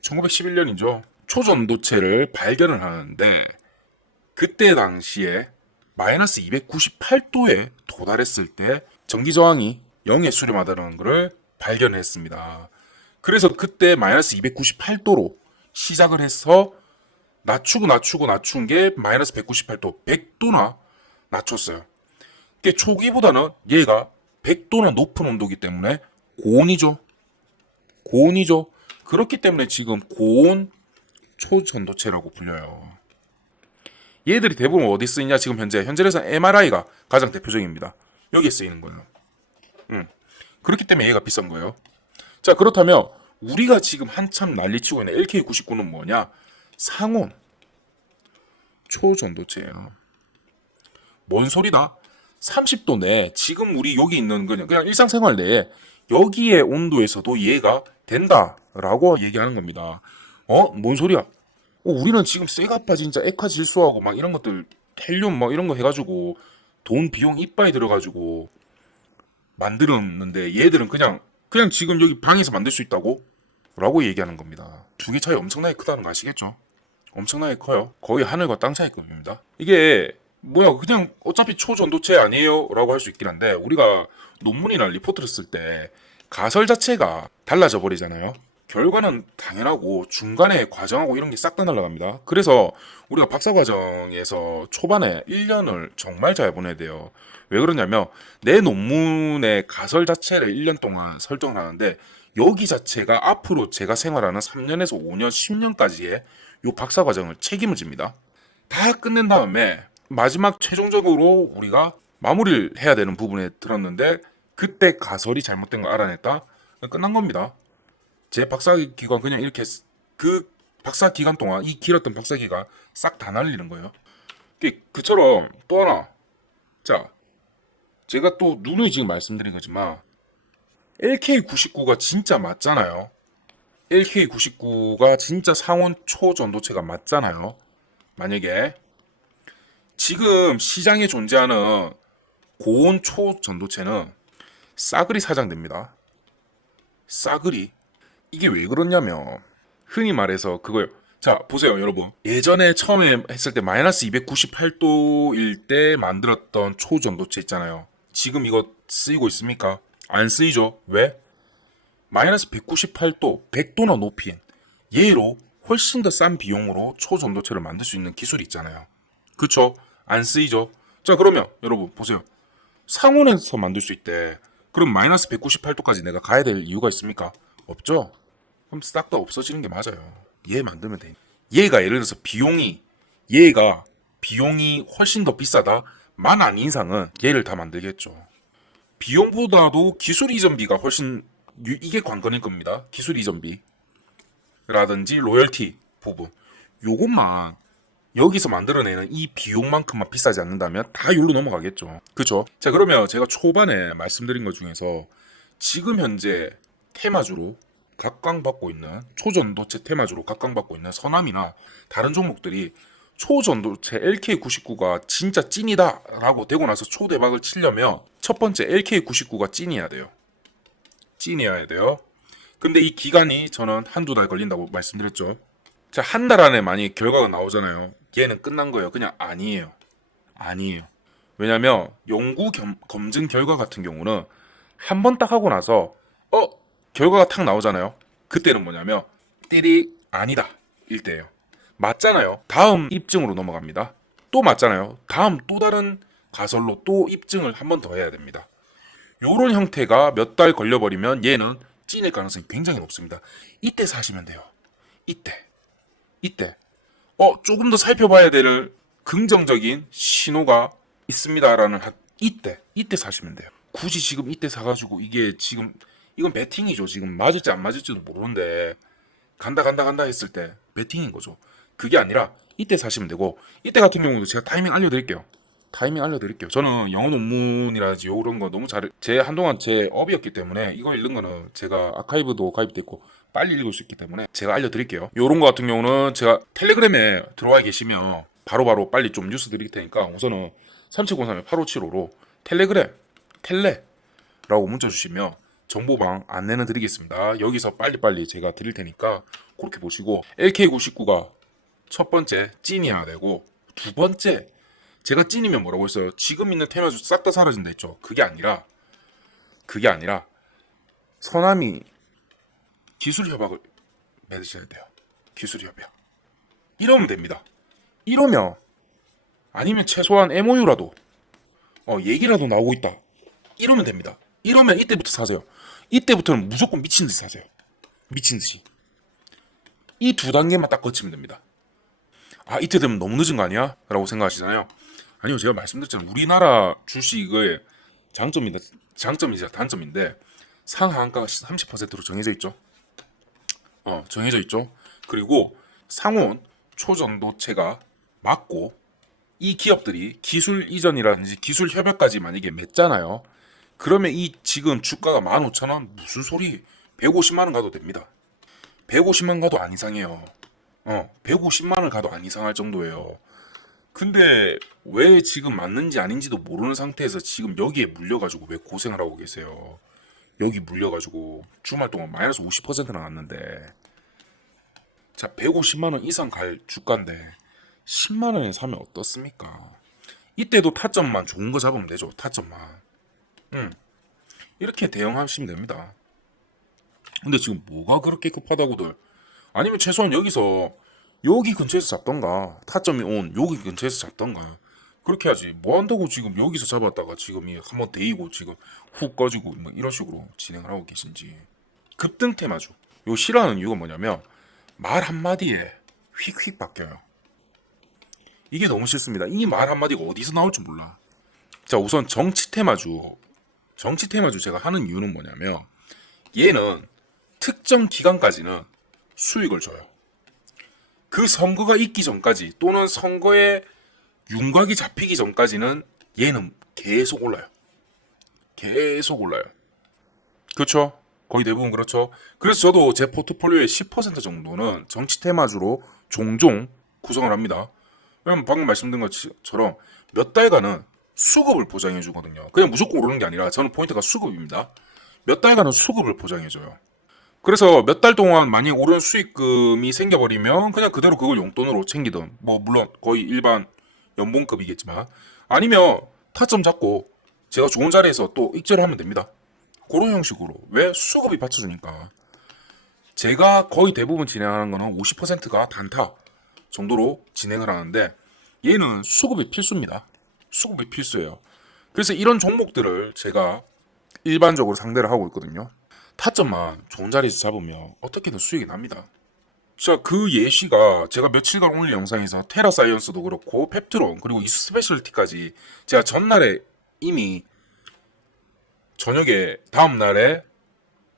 1911년이죠. 초전도체를 발견을 하는데 그때 당시에 마이너스 298도에 도달했을 때 전기 저항이 0에 수렴하다는 것을 발견했습니다. 그래서 그때 마이너스 298도로 시작을 해서 낮춘 게 마이너스 198도, 100도나 낮췄어요. 그게 초기보다는 얘가 100도나 높은 온도이기 때문에 고온이죠. 고온이죠. 그렇기 때문에 지금 고온 초전도체라고 불려요. 얘들이 대부분 어디 쓰이냐? 지금 현재에서 MRI가 가장 대표적입니다. 여기에 쓰이는 거예요. 그렇기 때문에 얘가 비싼 거예요. 자, 그렇다면 우리가 지금 한참 난리치고 있는 LK99는 뭐냐? 상온 초전도체예요. 뭔 소리다? 30도 내 지금 우리 여기 있는 그냥 일상생활 내에 여기에 온도에서도 얘가 된다라고 얘기하는 겁니다. 뭔 소리야? 우리는 지금 쇠가파 진짜 액화 질소하고 막 이런 것들 헬륨 막 이런 거 해가지고 돈 비용 이빠이 들어가지고 만들었는데 얘들은 그냥 지금 여기 방에서 만들 수 있다고? 라고 얘기하는 겁니다. 두 개 차이 엄청나게 크다는 거 아시겠죠? 엄청나게 커요. 거의 하늘과 땅 차이급입니다. 이게 뭐야 그냥 어차피 초전도체 아니에요 라고 할 수 있긴 한데 우리가 논문이나 리포트를 쓸 때 가설 자체가 달라져 버리잖아요. 결과는 당연하고 중간에 과정하고 이런 게 싹 다 날아갑니다. 그래서 우리가 박사과정에서 초반에 1년을 정말 잘 보내야 돼요. 왜 그러냐면 내 논문의 가설 자체를 1년 동안 설정을 하는데 여기 자체가 앞으로 제가 생활하는 3년에서 5년, 10년까지의 요 박사과정을 책임을 집니다. 다 끝낸 다음에 마지막 최종적으로 우리가 마무리를 해야 되는 부분에 들었는데 그때 가설이 잘못된 거 알아냈다? 끝난 겁니다. 제 박사기간 그냥 이렇게 그 박사기간 동안 이 길었던 박사기간 싹 다 날리는 거예요. 그처럼 또 하나 자 제가 또 누누이 지금 말씀드린 거지만 LK99가 진짜 맞잖아요. LK99가 진짜 상온 초전도체가 맞잖아요. 만약에 지금 시장에 존재하는 고온 초전도체는 싸그리 사장됩니다. 싸그리. 이게 왜 그러냐면 흔히 말해서 그거예요. 자 보세요 여러분. 예전에 처음에 했을 때 마이너스 298도일 때 만들었던 초전도체 있잖아요. 지금 이거 쓰이고 있습니까? 안 쓰이죠. 왜? 마이너스 198도, 100도나 높인 얘로 훨씬 더 싼 비용으로 초전도체를 만들 수 있는 기술이 있잖아요. 그쵸? 안 쓰이죠. 자 그러면 여러분 보세요. 상온에서 만들 수 있대. 그럼 마이너스 198도까지 내가 가야 될 이유가 있습니까? 없죠. 그럼 싹 다 없어지는 게 맞아요. 얘 만들면 돼. 얘가 예를 들어서 얘가 비용이 훨씬 더 비싸다 만 아닌 이상은 얘를 다 만들겠죠. 비용보다도 기술 이전비가 훨씬 이게 관건일 겁니다. 기술 이전비 라든지 로열티 부분 요것만 여기서 만들어내는 이 비용만큼만 비싸지 않는다면 다 여기로 넘어가겠죠. 그쵸? 자 그러면 제가 초반에 말씀드린 것 중에서 지금 현재 테마주로 각광받고 있는 초전도체 테마주로 각광받고 있는 서남이나 다른 종목들이 초전도체 LK99가 진짜 찐이다 라고 되고 나서 초대박을 치려면 첫 번째 LK99가 찐이어야 돼요. 찐이어야 돼요. 근데 이 기간이 저는 한두 달 걸린다고 말씀드렸죠. 자, 한 달 안에 많이 결과가 나오잖아요. 얘는 끝난 거예요. 그냥 아니에요. 왜냐면 연구 검증 결과 같은 경우는 한 번 딱 하고 나서 결과가 탁 나오잖아요. 그때는 뭐냐면 띠리 아니다 일 때예요. 맞잖아요. 다음 입증으로 넘어갑니다. 또 맞잖아요. 다음 또 다른 가설로 또 입증을 한 번 더 해야 됩니다. 요런 형태가 몇 달 걸려버리면 얘는 찐일 가능성이 굉장히 높습니다. 이때 사시면 돼요. 이때 조금 더 살펴봐야 될 긍정적인 신호가 있습니다라는 이때 사시면 돼요. 굳이 지금 이때 사가지고 이게 지금 이건 베팅이죠. 지금 맞을지 안 맞을지도 모르는데 간다 했을 때 베팅인 거죠. 그게 아니라 이때 사시면 되고 이때 같은 경우도 제가 타이밍 알려드릴게요. 타이밍 알려드릴게요. 저는 영어 논문이라든지 이런 거 너무 제 한동안 제 업이었기 때문에 이거 읽는 거는 제가 아카이브도 가입돼 있고 빨리 읽을 수 있기 때문에 제가 알려드릴게요. 요런 거 같은 경우는 제가 텔레그램에 들어와 계시면 바로바로 빨리 좀 뉴스 드릴 테니까 우선은 3703-8575로 텔레라고 문자 주시면 정보방 안내는 드리겠습니다. 여기서 빨리빨리 제가 드릴 테니까 그렇게 보시고 LK99가 첫 번째 찐이어야 되고 두 번째 제가 찐이면 뭐라고 했어요? 지금 있는 테마주 싹 다 사라진다 했죠. 그게 아니라 서남이 기술 협약을 맺으셔야 돼요. 기술 협약. 이러면 됩니다. 이러면 아니면 최소한 MOU라도 얘기라도 나오고 있다. 이러면 됩니다. 이러면 이때부터 사세요. 이때부터는 무조건 미친 듯이 사세요. 미친 듯이. 이 두 단계만 딱 거치면 됩니다. 아, 이때 되면 너무 늦은 거 아니야? 라고 생각하시잖아요. 아니요, 제가 말씀드렸잖아요. 우리나라 주식의 장점이자 단점인데 상한가가 30%로 정해져 있죠. 정해져 있죠. 그리고 상온 초전도체가 맞고 이 기업들이 기술 이전이라든지 기술 협약까지 만약에 맺잖아요. 그러면 이 지금 주가가 15,000원 무슨 소리? 150만 원 가도 됩니다. 150만 가도 안 이상해요. 150만 원 가도 안 이상할 정도예요. 근데 왜 지금 맞는지 아닌지도 모르는 상태에서 지금 여기에 물려가지고 왜 고생을 하고 계세요? 여기 물려가지고 주말 동안 마이너스 50%나 났는데 자 150만 원 이상 갈 주가인데 10만 원에 사면 어떻습니까? 이때도 타점만 좋은 거 잡으면 되죠. 타점만. 이렇게 대응하시면 됩니다. 근데 지금 뭐가 그렇게 급하다고들? 아니면 최소한 여기서 여기 근처에서 잡던가 타점이 온 여기 근처에서 잡던가 그렇게 하지. 뭐 한다고 지금 여기서 잡았다가 지금 한번 데이고 지금 훅 꺼지고 뭐 이런 식으로 진행을 하고 계신지. 급등 테마주. 요 싫어하는 이유가 뭐냐면 말 한마디에 휙휙 바뀌어요. 이게 너무 싫습니다. 이 말 한마디가 어디서 나올 줄 몰라. 자, 우선 정치 테마주 제가 하는 이유는 뭐냐면 얘는 특정 기간까지는 수익을 줘요. 그 선거가 있기 전까지 또는 선거에 윤곽이 잡히기 전까지는 얘는 계속 올라요. 계속 올라요. 그렇죠? 거의 대부분 그렇죠. 그래서 저도 제 포트폴리오의 10% 정도는 정치 테마주로 종종 구성을 합니다. 왜냐면 방금 말씀드린 것처럼 몇 달간은 수급을 보장해 주거든요. 그냥 무조건 오르는 게 아니라 저는 포인트가 수급입니다. 몇 달간은 수급을 보장해 줘요. 그래서 몇 달 동안 만약 오른 수익금이 생겨버리면 그냥 그대로 그걸 용돈으로 챙기든 뭐 물론 거의 일반 연봉급이겠지만 아니면 타점 잡고 제가 좋은 자리에서 또 익절을 하면 됩니다. 그런 형식으로. 왜? 수급이 받쳐주니까. 제가 거의 대부분 진행하는 거는 50%가 단타 정도로 진행을 하는데 얘는 수급이 필수입니다. 수급이 필수예요. 그래서 이런 종목들을 제가 일반적으로 상대를 하고 있거든요. 타점만 좋은 자리에서 잡으면 어떻게든 수익이 납니다. 자, 그 예시가 제가 며칠간 올린 영상에서 테라사이언스도 그렇고 펩트론 그리고 이스페셜티까지 제가 전날에 이미 저녁에 다음날에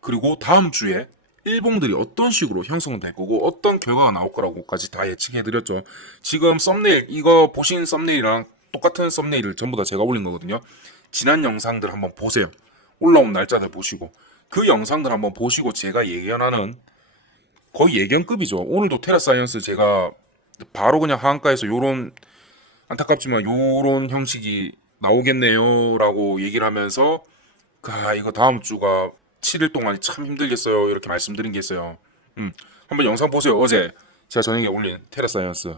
그리고 다음 주에 일봉들이 어떤 식으로 형성될 거고 어떤 결과가 나올 거라고까지 다 예측해드렸죠. 지금 썸네일 이거 보신 썸네일이랑 똑같은 썸네일을 전부 다 제가 올린 거거든요. 지난 영상들 한번 보세요. 올라온 날짜들 보시고 그 영상들 한번 보시고 제가 예견하는 거의 예견급이죠. 오늘도 테라사이언스 제가 바로 그냥 하한가에서 요런 안타깝지만 요런 형식이 나오겠네요 라고 얘기를 하면서 이거 다음 주가 7일 동안 참 힘들겠어요 이렇게 말씀드린 게 있어요. 한번 영상 보세요. 어제 제가 저녁에 올린 테라사이언스